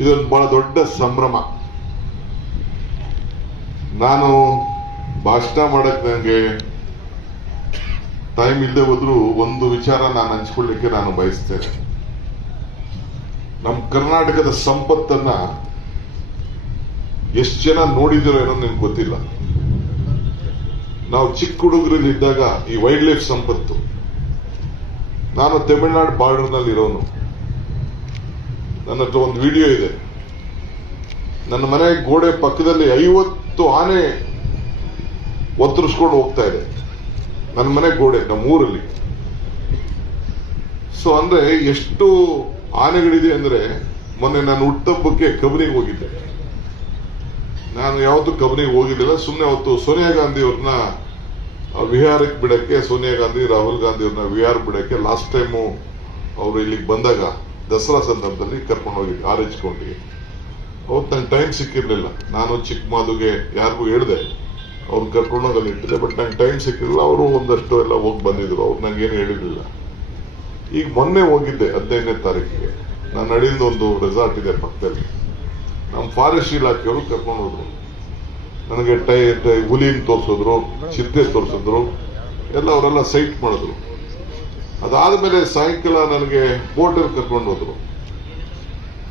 ಇದೊಂದು ಬಹಳ ದೊಡ್ಡ ಸಂಭ್ರಮ. ನಾನು ಭಾಷಣ ಮಾಡಕ್ ನನಗೆ ಟೈಮ್ ಇಲ್ಲದೆ ಹೋದ್ರೂ ಒಂದು ವಿಚಾರ ನಾನು ಹಂಚ್ಕೊಳ್ಳಿಕ್ಕೆ ನಾನು ಬಯಸ್ತೇನೆ. ನಮ್ಮ ಕರ್ನಾಟಕದ ಸಂಪತ್ತನ್ನ ಎಷ್ಟು ಜನ ನೋಡಿದಿರೋ ಏನೋ ನಿಮ್ಗೆ ಗೊತ್ತಿಲ್ಲ. ನಾವು ಚಿಕ್ಕ ಹುಡುಗರಲ್ಲಿ ಇದ್ದಾಗ ಈ ವೈಲ್ಡ್ ಲೈಫ್ ಸಂಪತ್ತು, ನಾನು ತಮಿಳುನಾಡು ಬಾರ್ಡರ್ನಲ್ಲಿ ಇರೋನು. ನನ್ನ ಹತ್ರ ಒಂದು ವಿಡಿಯೋ ಇದೆ. ನನ್ನ ಮನೆ ಗೋಡೆ ಪಕ್ಕದಲ್ಲಿ 50 ಆನೆ ಒತ್ತರಿಸ್ಕೊಂಡು ಹೋಗ್ತಾ ಇದೆ. ನನ್ನ ಮನೆ ಗೋಡೆ ನಮ್ಮ ಊರಲ್ಲಿ. ಸೊ ಅಂದ್ರೆ ಎಷ್ಟು ಆನೆಗಳಿದೆ ಅಂದ್ರೆ, ಮೊನ್ನೆ ನಾನು ಹುಟ್ಟಹಬ್ಬಕ್ಕೆ ಕಬಿನಿಗೆ ಹೋಗಿದ್ದೆ. ನಾನು ಯಾವತ್ತೂ ಕಬಿನಿಗೆ ಹೋಗಿದ್ದಿಲ್ಲ. ಸುಮ್ಮನೆ ಅವತ್ತು ಸೋನಿಯಾ ಗಾಂಧಿ ಅವ್ರನ್ನ ವಿಹಾರಕ್ಕೆ ಬಿಡಕ್ಕೆ, ಸೋನಿಯಾ ಗಾಂಧಿ ರಾಹುಲ್ ಗಾಂಧಿ ಅವ್ರನ್ನ ವಿಹಾರ ಬಿಡಕ್ಕೆ ಲಾಸ್ಟ್ ಟೈಮು ಅವರು ಇಲ್ಲಿಗೆ ಬಂದಾಗ ದಸರಾ ಸಂದರ್ಭದಲ್ಲಿ ಕರ್ಕೊಂಡು ಹೋಗಿದ್ದೆ RH ಅವತ್ತು ನಂಗೆ ಟೈಮ್ ಸಿಕ್ಕಿರ್ಲಿಲ್ಲ. ನಾನು ಚಿಕ್ಕ ಮಾದುಗೆ ಯಾರಿಗೂ ಹೇಳಿದೆ ಅವ್ರು ಕರ್ಕೊಂಡೋಗಿ ಅಲ್ಲಿ ಇಟ್ಟಿದೆ, ಬಟ್ ನಂಗೆ ಟೈಮ್ ಸಿಕ್ಕಿರಲಿಲ್ಲ. ಅವರು ಒಂದಷ್ಟು ಎಲ್ಲ ಹೋಗಿ ಬಂದಿದ್ರು, ಅವ್ರು ನಂಗೇನು ಹೇಳಿರ್ಲಿಲ್ಲ. ಈಗ ಮೊನ್ನೆ ಹೋಗಿದ್ದೆ 15ನೇ ತಾರೀಕಿಗೆ. ನಾನು ನಡೆಯಿಂದ ಒಂದು ರೆಸಾರ್ಟ್ ಇದೆ ಪಕ್ಕದಲ್ಲಿ. ನಮ್ಮ ಫಾರೆಸ್ಟ್ ಇಲಾಖೆಯವರು ಕರ್ಕೊಂಡು ಹೋದ್ರು. ನನಗೆ ಹುಲಿನ ತೋರಿಸಿದ್ರು, ಚಿರತೆ ತೋರಿಸಿದ್ರು, ಎಲ್ಲ ಅವರೆಲ್ಲ ಸೈಟ್ ಮಾಡಿದ್ರು. ಅದಾದ್ಮೇಲೆ ಸಾಯಂಕಾಲ ನನಗೆ ಬೋಟಲ್ಲಿ ಕರ್ಕೊಂಡು ಹೋದ್ರು.